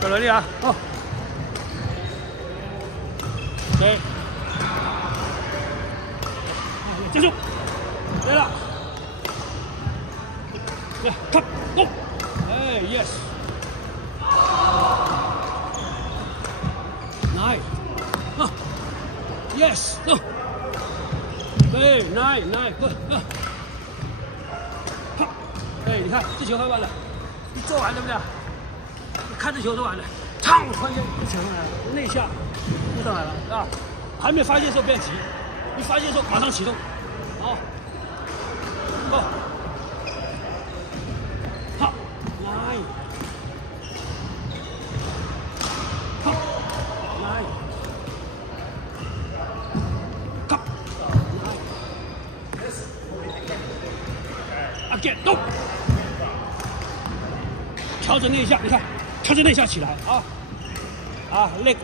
够努力啊！哦，对，结束，对了，来，看，动，哎 ，yes，nice，啊 ，yes， 走，对 ，nice， good， 好，对，你看这球快完了，你做完对不对？你看这球做完了，唱，突然间球上来了，那一下就上来了，是吧？还没发现的时候不要急，一发现的时候马上启动，好，哦，好，来，好，来，好，来，again， 动，调整那一下，你看，调整那一下起来啊，leg。